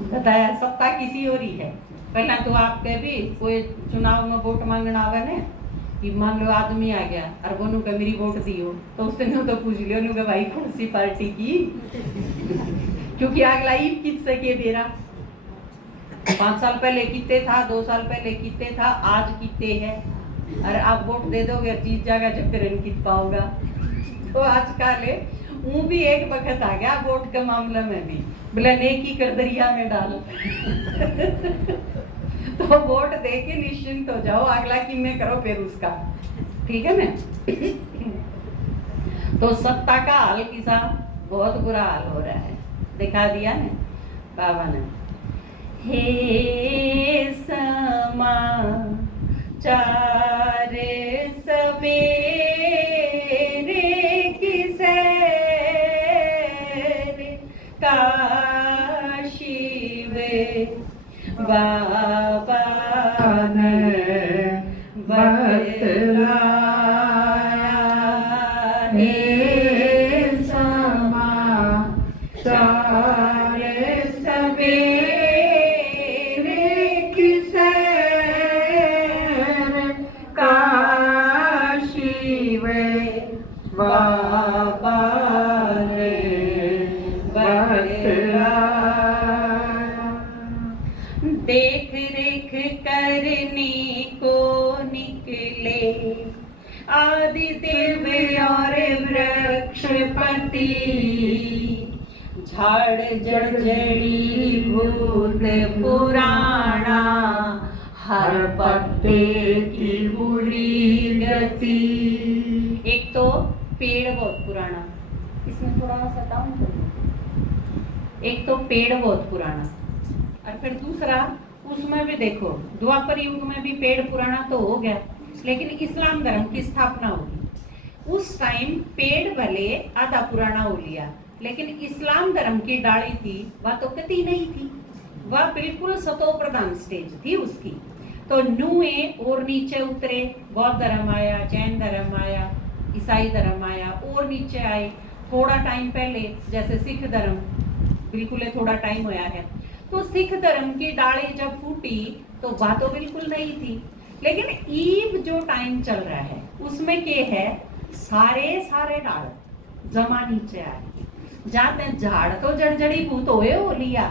बताया सत्ता किसी और ही है। पहला तो आपके भी कोई चुनाव में वोट मांगना आवे ने कि मान लो आदमी आ गया और बोनू का मेरी वोट दियो तो उसने न्यू तो पूछ लियो न्यू के भाई कौन सी पार्टी की क्योंकि अगला ही किस सके दे रहा 5 साल पहले कितने था 2 साल पहले कितने था आज कितने है अरे आप वोट दे दोगे जीत जाएगा जब फिर कित पाओगा। तो आजकल वो भी एक वक्त आ गया वोट के मामले में भी बोले नेकी कर दरिया में डाल तो वोट दे के निश्चिंत हो जाओ अगला किन्ने करो फिर उसका ठीक है ना। तो सत्ता का हाल किसा बहुत बुरा हाल हो रहा है दिखा दिया ने बाबा ने। हे समाचार सवेरे किसे काशी वे बाबा ने बतलाया हे समाचार सवेरे किसे काशी वे बाबा ने बतलाया। देख रेख करने को निकले आदिदेव और वृक्षपति झाड़ जड़ी भूत पुराना हर पत्ते की बुरी गति। एक तो पेड़ बहुत पुराना इसमें थोड़ा सा डाउन कर दो। एक तो पेड़ बहुत पुराना और फिर दूसरा उसमें भी देखो द्वापर युग में भी पेड़ पुराना तो हो गया लेकिन इस्लाम धर्म की स्थापना होगी उस टाइम पेड़ भले आधा पुराना हो लिया लेकिन इस्लाम धर्म की डाली थी वह तो कती नहीं थी वह बिल्कुल सतो प्रधान स्टेज थी उसकी। तो नुए और नीचे उतरे बौद्ध धर्म आया जैन धर्म आया ईसाई धर्म आया और नीचे आए थोड़ा टाइम पहले जैसे सिख धर्म बिल्कुल थोड़ा टाइम होया है। तो सिख धर्म की डाली जब फूटी तो वह तो बिल्कुल नहीं थी लेकिन ईब जो टाइम चल रहा है उसमें क्या है सारे डाल जमा नीचे आए जाते झाड़ तो जड़जड़ी भूत होए हो लिया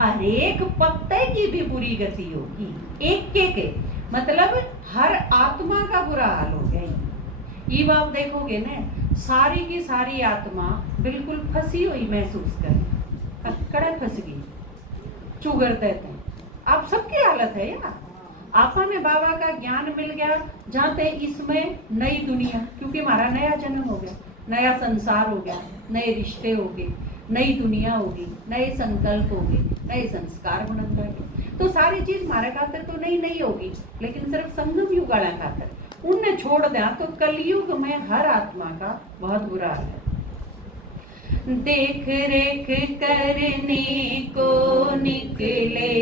हर एक पत्ते की भी बुरी गति होगी एक के मतलब हर आत्मा का बुरा हाल हो गया। ये आप देखोगे ना सारी की सारी आत्मा बिल्कुल फंसी हुई महसूस करे कड़क फंस गई चुगर देते हैं आप सबकी हालत है यार। आपा में बाबा का ज्ञान मिल गया जाते इसमें नई दुनिया क्योंकि हमारा नया जन्म हो गया नया संसार हो गया नए रिश्ते हो गए नई दुनिया होगी नए संकल्प होंगे नए संस्कार बनेंगे तो सारी चीज हमारे खातर तो नई होगी लेकिन सिर्फ संगम युग वाला खातर उनने छोड़ दिया तो कलयुग में हर आत्मा का बहुत बुरा हाल है। देख रेख करने को निकले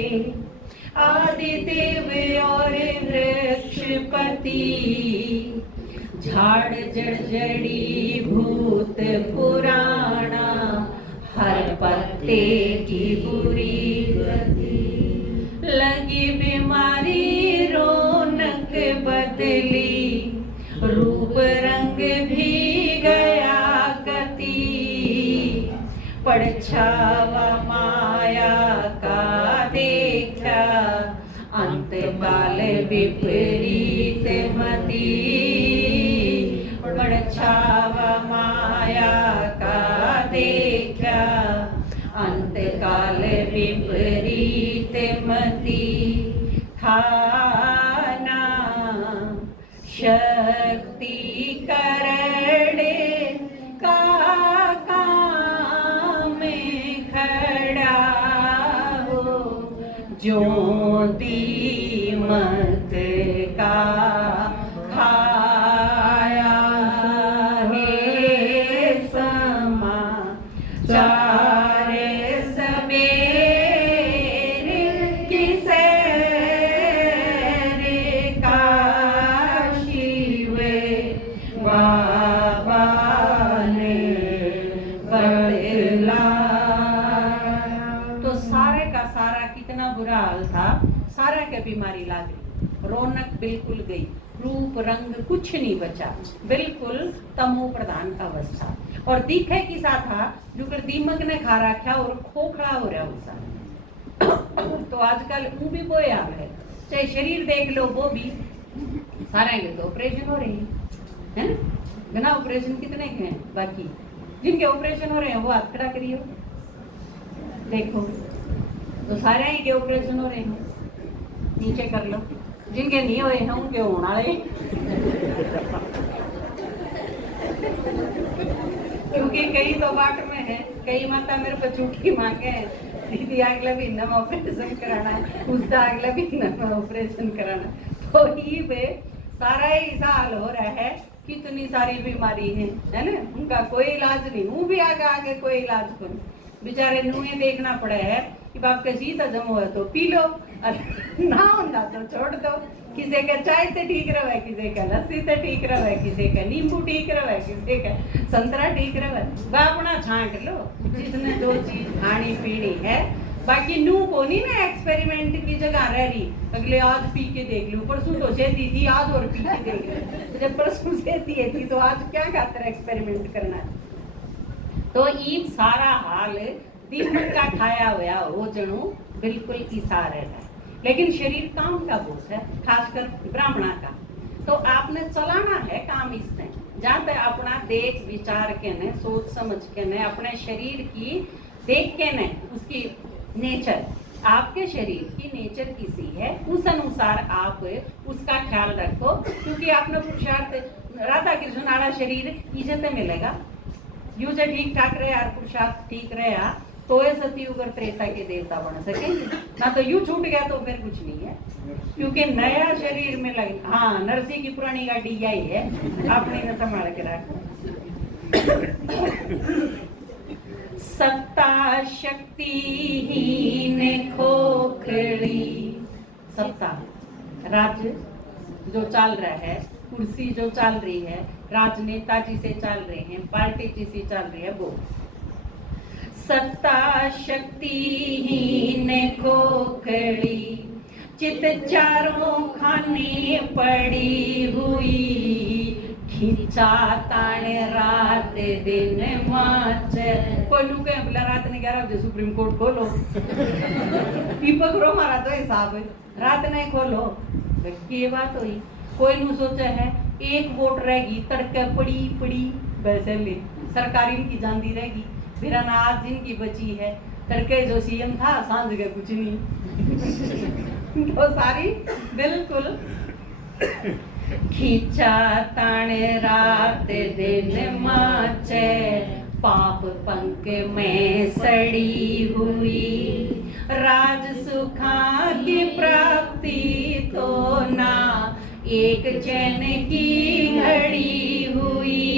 आदिदेव और वृक्षपति झाड़ जड़ी भूत पुराना हर पत्ते की बुरी गति। लगी बीमारी रौनक बदली रूप रंग भी गया गति पड़छावा माया का देखा अंत काल विपरीत मति पड़छावा माया का देखा अंत काल विपरीत मति खाना शक्ति करण का काम खड़ा हो जो दीमक का खाया है समाचार सवेरे किसे काशी वे बाबा ने बतलाया। तो सारे का सारा कितना बुरा हाल था, सारा के बीमारी लाग गई, रौनक बिल्कुल गई, रूप रंग कुछ नहीं बचा, बिल्कुल तमो प्रधान अवस्था। और दिखे किसा था जो कर दीमक ने खा रखा और खोखला हो रहा उसा। तो आजकल वो भी वो हाल है, चाहे शरीर देख लो वो भी सारे के तो ऑपरेशन हो रहे हैं ना, बिना ऑपरेशन कितने के हैं, बाकी जिनके ऑपरेशन हो रहे हैं वो हाथ खड़ा करियो, देखो तो सारे ही के ऑपरेशन हो रहे हैं, नीचे कर लो, जिनके नहीं हुए हैं उनके होने वाले। क्योंकि कई तो बाट में है, कई माता मेरे को चूटी मांगे दीदी अगले महीने में ऑपरेशन कराना है, उसका अगले महीने में ऑपरेशन कराना है। तो ये पे सारा ही हाल हो रहा है, कितनी सारी बीमारी है ना, उनका कोई इलाज नहीं, वो भी आगे आगे कोई इलाज करो, बेचारे नुए देखना पड़े है कि बाप का सीता जम हो तो पी लो, ना होता तो छोड़ दो, किसी का चाय से ठीक रहे, किसी का लस्सी से ठीक रहे, किसी का नींबू ठीक रहे, किसी का संतरा ठीक रहे, अपना छांट लो जिसने जो चीज खानी पीनी है। बाकी नू को नहीं ना एक्सपेरिमेंट की जगह रह रही, अगले आज पी के देख लो, परसों तो सेती थी आज और पी के देख लो, जब परसों सेती थी तो आज क्या खातर एक्सपेरिमेंट करना है। तो ये सारा हाल दीमक का खाया हुआ हो जणु बिल्कुल इशार है, लेकिन शरीर काम का बोझ है, खासकर ब्राह्मणा का। तो आपने चलाना है काम इससे, जहाँ तक अपना देख विचार के ने, सोच समझ के ने, अपने शरीर की देख के ने, उसकी नेचर, आपके शरीर की नेचर किसी है, उस अनुसार आप उसका ख्याल रखो, क्योंकि आपने पुरुषार्थ राधा कृष्ण आड़ा शरीर इज्जत मिलेगा, यू से ठीक ठाक रहे और पुरुषार्थ ठीक रहा तो ये सतयुग और त्रेता के देवता बन सकेंगे, ना तो यू छूट गया तो फिर कुछ नहीं है, क्योंकि नया शरीर में लगे। हाँ, नरसी की पुरानी गाड़ी यही है, आपने इन्हें संभाल के रखो। सत्ता शक्तिहीन खोखली, सत्ता राज्य जो चल रहा है, कुर्सी जो चल रही है, राजनेता जिसे चल रहे हैं, पार्टी जिसे चल रही है, वो सत्ता शक्तिहीन खोखली, चित चारों खाने पड़ी हुई, खींचा तान रात दिन माच। कोई लोग बोला रात ने 11 बजे सुप्रीम कोर्ट खोलो, पकड़ो मारा तो हिसाब है, रात नहीं खोलो, ये बात हुई। कोई नु सोचा है एक वोट रहेगी, तड़के पड़ी पड़ी वैसे ले सरकारी की जानती रहेगी, फिर आज जिनकी बची है, तड़के जो सीएम था सांझ के कुछ नहीं। तो सारी बिल्कुल खींचा तान रात दिन माचे, पाप पंख में सड़ी हुई, राज सुखा की प्राप्ति तो ना, एक चैन की घड़ी हुई,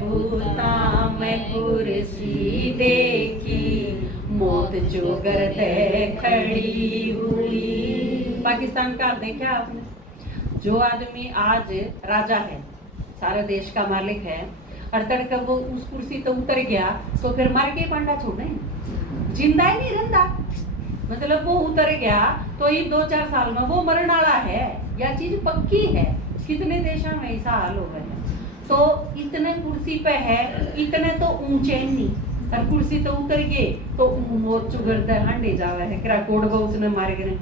भूता में कुर्सी देखी, मौत जो गर्दे खड़ी हुई। पाकिस्तान का देखा आपने, जो आदमी आज राजा है, सारे देश का मालिक है, और तड़का वो उस कुर्सी तो उतर गया तो फिर मार के पांडा छोड़ने, जिंदा ही नहीं रहता, मतलब वो उतर गया तो ये 2-4 साल में वो मरने वाला है, या चीज पक्की है। कितने देशों में ऐसा हाल हो गया है। तो इतने कुर्सी पे है, इतने तो ऊंचे नहीं, और कुर्सी तो उतर गए तो मोर चुगरते हांडे जावे है, करा कोड को उसने मार गए।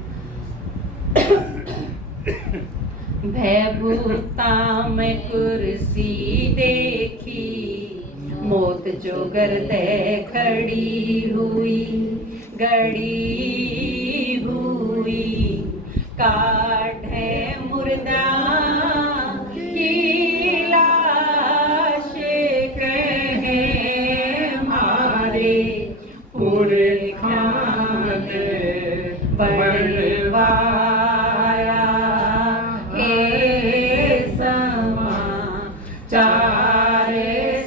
भयभूता में कुर्सी देखी, मौत जो गर्दे खड़ी हुई, गड़ी हुई, काट है मुर्दा की लाश, कहे मारे पुरखा ने बनवाया, हे समाचार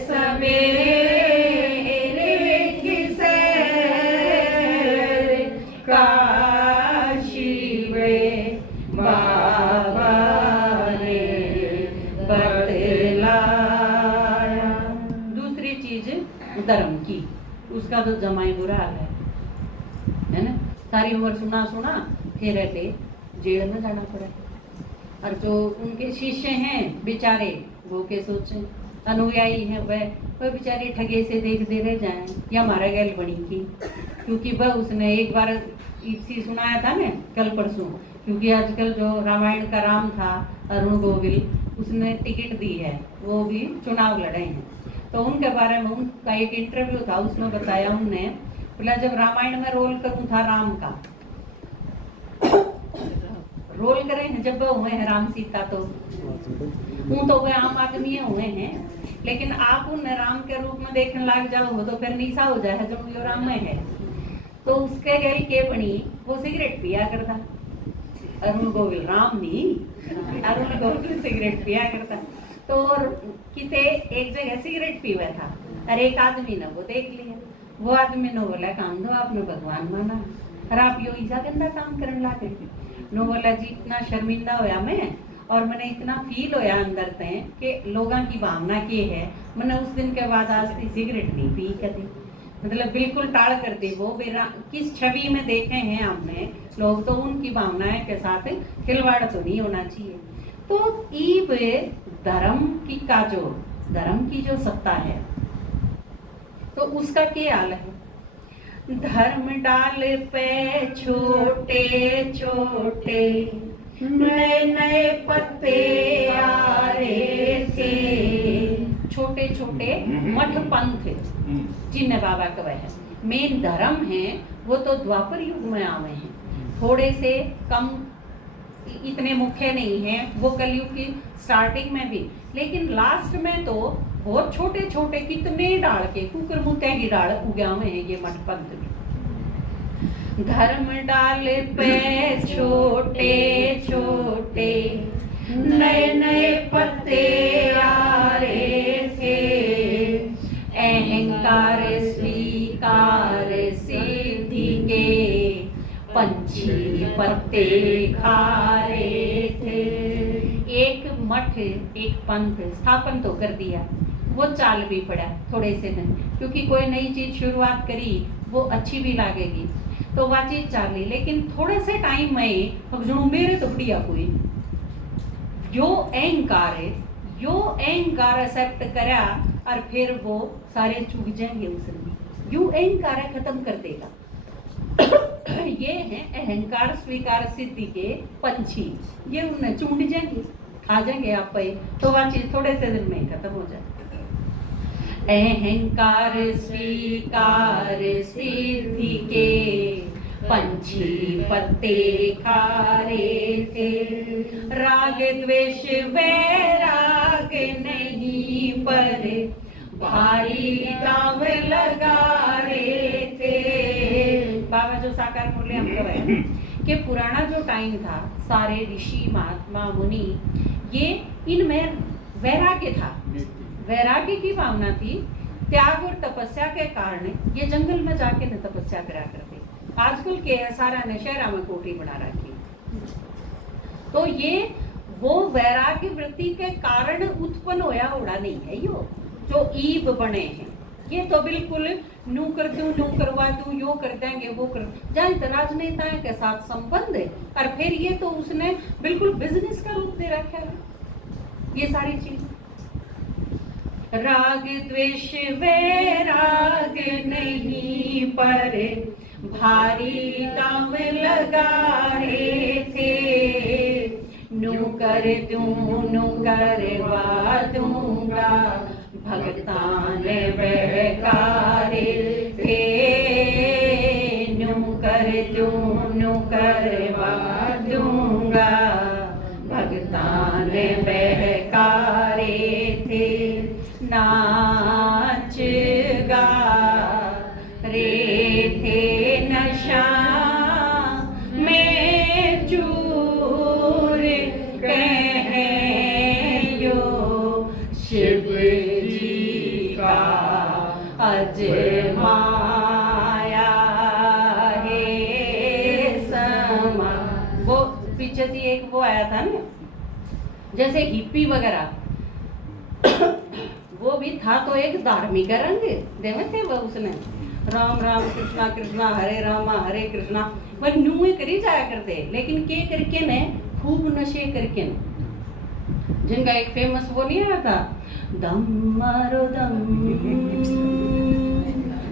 सवेरे किसे काशी में बाबा ने बतलाया। दूसरी चीज धर्म की, उसका तो जमाई बुरा हाल है, सारी उम्र सुना सुना, फिर रहते जेल में जाना पड़ा। और जो उनके शिष्य हैं बेचारे, वो के सोचे, अनुयायी हैं वह बेचारे ठगे से देखते रह जाएं या हमारा गैल बनी की, क्योंकि वह उसने एक बार इसी सुनाया था ना कल परसों, क्योंकि आजकल जो रामायण का राम था अरुण गोविल, उसने टिकट दी है, वो भी चुनाव लड़े हैं। तो उनके बारे में उनका एक इंटरव्यू था, उसमें बताया उनने, बोला जब रामायण में रोल करूं था राम का, रोल करे हैं जब हुए हैं राम सीता, तो वह आम आदमी हुए हैं, लेकिन आप उन्हें राम के रूप में देखने लग जाओ तो फिर निशा हो जाए जो यो राम में है। तो उसके गैल के बनी वो सिगरेट पिया करता, अरुण गोविल, राम नहीं, अरुण गोविल सिगरेट पिया करता। तो और किते एक जगह सिगरेट पीवा था, और एक आदमी ने वो देख लिया, वो आदमी ने बोला काम दो आपने भगवान माना और आप यो ईजा गंदा काम करने लागे। नो बोला जी इतना शर्मिंदा होया मैं, और मैंने इतना फील होया अंदर से कि लोगों की भावना के है, मैंने उस दिन के बाद आज तक सिगरेट नहीं पी कभी, मतलब बिल्कुल टाल कर दी। वो किस छवि में देखे हैं हमने लोग, तो उनकी भावनाएं के साथ खिलवाड़ तो नहीं होना चाहिए। तो ईब धर्म की जो सत्ता है, तो उसका क्या हाल है? धर्म डाल पे छोटे छोटे नए नए पत्ते आ रहे थे, छोटे छोटे मठ पंथ जिन्हें बाबा कहे है। मेन धर्म है वो तो द्वापर युग में आवे हैं, थोड़े से कम, इतने मुख्य नहीं है वो कलयुग की स्टार्टिंग में भी, लेकिन लास्ट में तो बहुत छोटे छोटे कितने डाल के कुकर मुते की डाल उगा हुए हैं ये मठ पंथ में। धर्म डाल पे छोटे छोटे नए नए पत्ते आ रहे थे, अहंकार स्वीकार सिद्धि के पंछी पत्ते खा रहे थे। एक मठ एक पंथ स्थापन तो कर दिया, वो चाल भी पड़ा थोड़े से दिन, क्योंकि कोई नई चीज शुरुआत करी वो अच्छी भी लागेगी तो वह चीज चाली, लेकिन थोड़े से टाइम में अब जो मेरे तो बढ़िया कोई यो अहंकार एक्सेप्ट करा, और फिर वो सारे चूक जाएंगे उसमें, यू अहंकार खत्म कर देगा। ये है अहंकार स्वीकार सिद्धि के पंछी, ये उन्हें चूंड जाएंगे, खा जाएंगे आप पे, तो वह चीज थोड़े से दिन में खत्म हो जाए। अहंकार स्वीकार सिद्धि के पंछी पत्ते खा रहे थे, राग द्वेष वैराग नहीं पर भारी दाव लगा रहे थे। बाबा जो साकार मूल्य हम कहे कि पुराना जो टाइम था, सारे ऋषि महात्मा मुनि ये इनमें वैराग्य था, वैराग्य की भावना थी, त्याग और तपस्या के कारण ये जंगल में जाके न तपस्या करा करते। आजकल के सारा ने शहरा में कोठी बना रखी, तो ये वो वैराग्य वृत्ति के कारण उत्पन्न होया उड़ा नहीं है। यो जो ईब बने हैं ये तो बिल्कुल नू कर दूं, नू करवा दूं, यो कर देंगे वो कर, जहाँ राजनेताओं के साथ संबंध है, और फिर ये तो उसने बिल्कुल बिजनेस का रूप दे रखा है ये सारी चीज। राग द्वेष वैराग नहीं पर भारी दाम लगा रहे थे, नू कर दूं नू करवा दूंगा भगतान बहकारे थे, नू कर दूं नू करवा दूंगा भगतान बहकारे थे। नाच गा रे थे नशा में चूर कहे यो शिव जी का अजमाया है समा। वो पीछे से एक वो आया था ना जैसे हिप्पी वगैरह, वो भी था तो एक धार्मिक रंग देवे थे वो उसने, राम राम कृष्णा कृष्णा हरे रामा हरे कृष्णा वह न्यूए करी जाया करते, लेकिन के करके ने खूब नशे करके ने, जिनका एक फेमस वो नहीं आया था, दम मारो दम,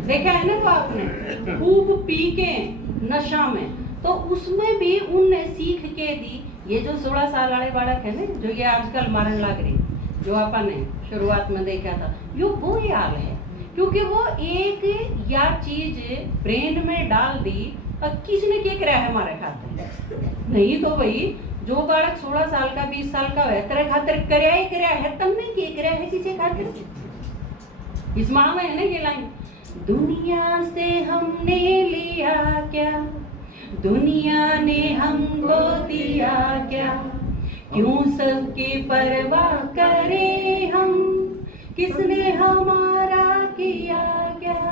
देखा है ना वो आपने, खूब पी के नशा में, तो उसमें भी उनने सीख के दी। ये जो 16 साल वाले बालक है ना, जो ये आजकल मारन लग रही, जो अपन ने शुरुआत में देखा था, यो वो ही हाल है, क्योंकि वो एक या चीज ब्रेन में डाल दी और किसने क्या कराया है हमारे खाते नहीं, तो भाई जो बालक 16 साल का 20 साल का है तेरे खातिर कराया ही कराया है, तब नहीं क्या कराया है किसी खातिर। इस माह में है ना ये लाइन, दुनिया से हमने लिया क्या, दुनिया ने हमको दिया क्या, क्यों सबकी परवाह करें हम, किसने हमारा किया क्या,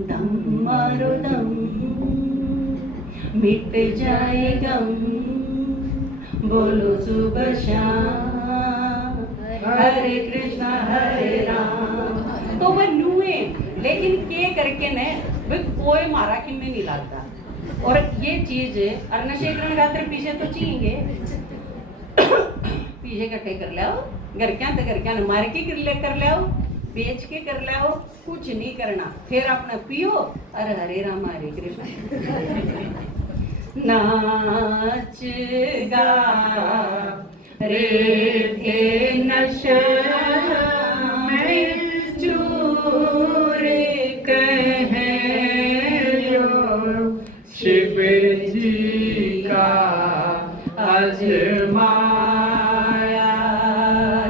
दम मारो दम मिट जाए गम, बोलो सुबह शाम हरे कृष्णा हरे राम। तो वह नुए, लेकिन के करके ने भाई कोई मारा कि में नहीं लगता, और ये चीज और नशे करने खातिर पीछे तो चाहिए, पीछे इकट्ठे कर लाओ, घर क्या तो घर क्या न मार के कर लाओ, बेच के कर लाओ, कुछ नहीं करना, फिर अपना पियो अरे हरे राम हरे कृष्ण। नाच गा रे थे नशा में चूर कह शिव जी का अजमाया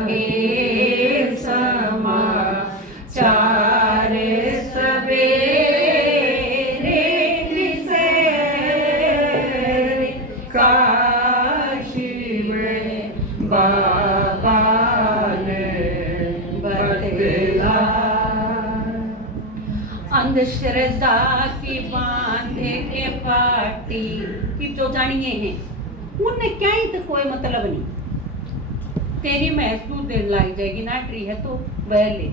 हे समाचार सवेरे किसे काशी में बाबा ने बतला। अंधश्रद्धा की बांधे के पाटी की जो जानिए हैं उनने क्या ही तो कोई मतलब नहीं, तेरी मैस दूध देने लग जाएगी ना ट्री है तो वह ले,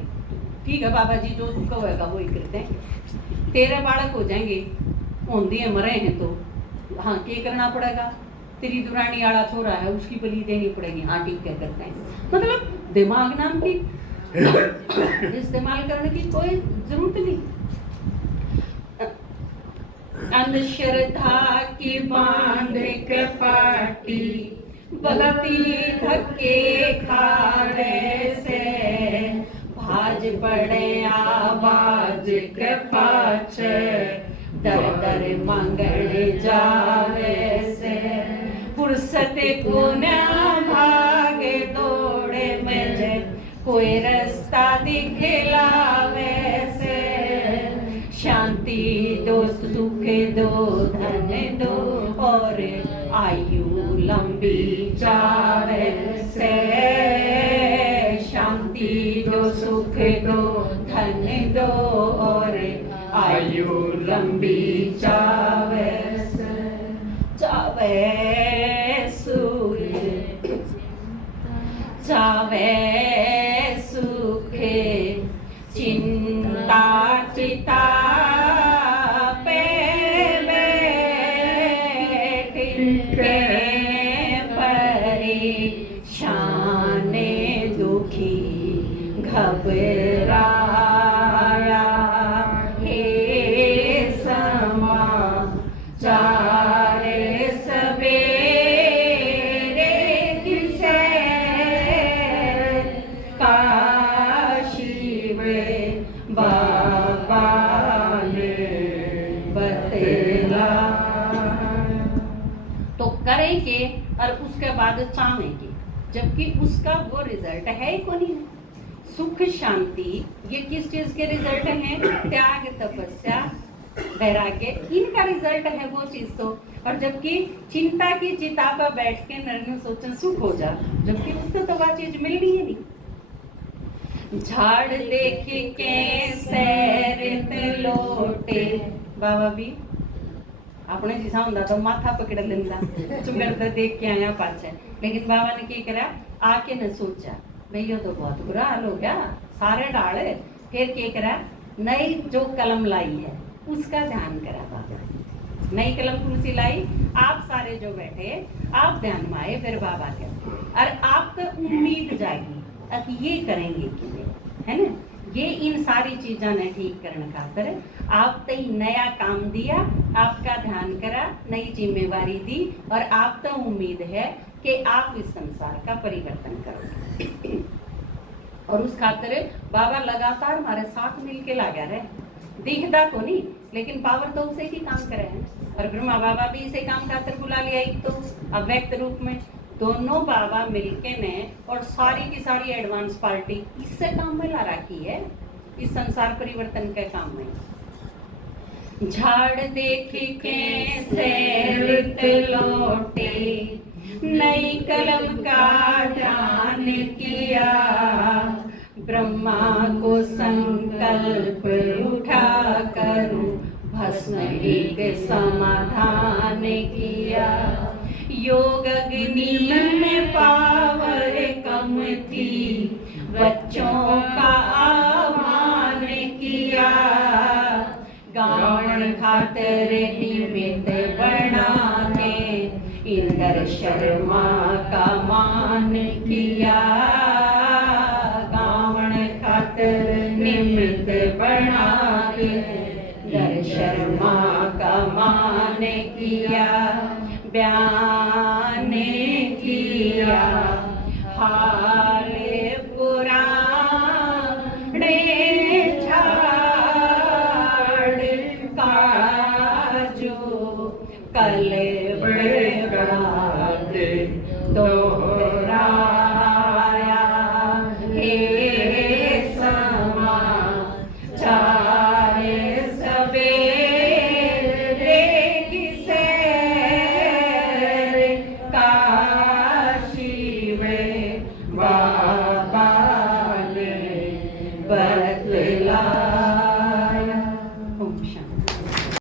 ठीक है बाबा जी जो उसका होगा वो ही करते हैं, तेरे बालक हो जाएंगे होंदी है मरे हैं तो हाँ क्या करना पड़ेगा, तेरी दुरानी आड़ा छोरा है उसकी बलि देनी पड़ेगी, हाँ ठीक क्या करते हैं, मतलब दिमाग नाम की इस्तेमाल करने की कोई जरूरत नहीं। अंधश्रद्धा की बांध के पाटी भक्ति धक्के खाने से भाज पड़े आवाज के पाछे दर दर मांगने जावे से फुर्सत को न भागे दौड़े में जे कोई रास्ता दिखलावे से शांति दो सुख दो धन दो और आयु लंबी जावे से शांति दो सुख दो धन दो और आयु लंबी जावे से जावे सूर्य जावे सुख चिंता चिता पे बैठ के परेशान दुखी घबराया हे समाचार सवेरे किसे काशी में बाबा ने बतला। तो करेंगे और उसके बाद चाहेंगे, जबकि उसका वो रिजल्ट है ही को नहीं। सुख शांति ये किस चीज के रिजल्ट हैं? त्याग तपस्या वैराग्य, इनका रिजल्ट है वो चीज तो। और जबकि चिंता की चिता पर बैठ के नर सोचन सुख हो जा, जबकि उसको तो वह चीज मिलनी है नहीं। झाड़ देख के सैरत लोटे, बाबा भी अपने जिसा होंदा तो माथा पकड़ लेंदा, चुगड़ता देख के आया पाछे, लेकिन बाबा ने क्या करा, आके न सोचा भाई ये तो बहुत बुरा हाल हो गया, सारे डाले, फिर क्या करा, नई जो कलम लाई है उसका ध्यान करा बाबा। नई कलम कुर्सी लाई, आप सारे जो बैठे आप ध्यान में आए, फिर बाबा के और आपको उम्मीद जागी अब ये करेंगे कि है ना, ये इन सारी चीज़ों ने ठीक करने खातर आप तई नया काम दिया, आपका ध्यान करा, नई जिम्मेवारी दी और आप तो उम्मीद है कि आप इस संसार का परिवर्तन करोगे। और उस खातिर बाबा लगातार हमारे साथ मिलके लगा रहे, दिखता को नहीं लेकिन पावर तो उसे ही काम करे है। और ब्रह्मा बाबा भी इसे काम खातिर बुला लिया, एक तो अव्यक्त रूप में दोनों बाबा मिलके ने और सारी की सारी एडवांस पार्टी इससे काम में ला रखी है, इस संसार परिवर्तन के काम में। झाड़ देख के सैरत लौटे, नई कलम का ध्यान किया, ब्रह्मा को संकल्प उठा करूं, भस्म एक समाधान किया। योग अग्नि में पावर कम थी, बच्चों का आह्वान किया, गावन खातिर निमित्त बना के इंद्र शर्मा का मान किया, गावन खातिर निमित्त बना के इंद्र शर्मा का मान किया, बयान किया हारे पुराने झाड़ का जो कल बर्बाद दोहराया, हे समा चाहे सवेरे की सैर, काशी में बाबा ने बतलाया। ओम शांति।